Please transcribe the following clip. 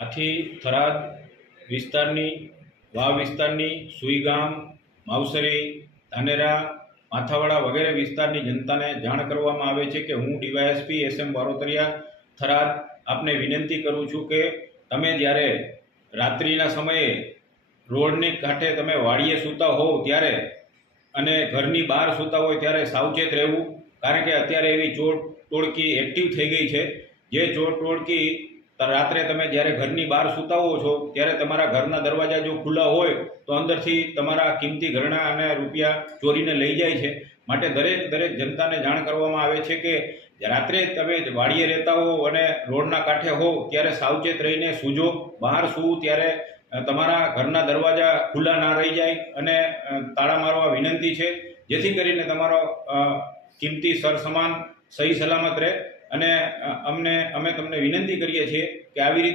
આથી થરાદ વિસ્તારની વાવ વિસ્તારની સુઈગામ, માવસરી, ધાનેરા, માથાવાડા વગેરે વિસ્તારની જનતાને જાણ કરવામાં આવે છે કે હું ડીવાયએસપી SM બારોતરિયા થરાદ આપને વિનંતી કરું છું કે તમે જ્યારે રાત્રિના સમયે રોડની કાંઠે તમે વાડીએ સૂતા હોવ ત્યારે અને ઘરની બહાર સૂતા હોય ત્યારે સાવચેત રહેવું, કારણ કે અત્યારે એવી ચોર ટોળકી એક્ટિવ થઈ ગઈ છે. જે ચોર ટોળકી રાત્રે તમે જ્યારે ઘરની બહાર સૂતા હો છો ત્યારે તમારા ઘરના દરવાજા જો ખુલ્લા હોય તો અંદરથી તમારા કિંમતી ઘરેણાં અને રૂપિયા ચોરીને લઈ જાય છે. માટે દરેક જનતાને જાણ કરવામાં આવે છે કે રાત્રે તમે વાડીએ રહેતા હો અને રોડના કાંઠે હો ત્યારે સાવચેત રહીને સૂજો. બહાર સૂવું ત્યારે તમારા ઘરના દરવાજા ખુલ્લા ના રહી જાય અને તાળા મારવા વિનંતી છે, જેથી કરીને તમારો કિંમતી સરસામાન સહી સલામત રહે. અને અમે તમને વિનંતી કરીએ છીએ કે આવી રીતે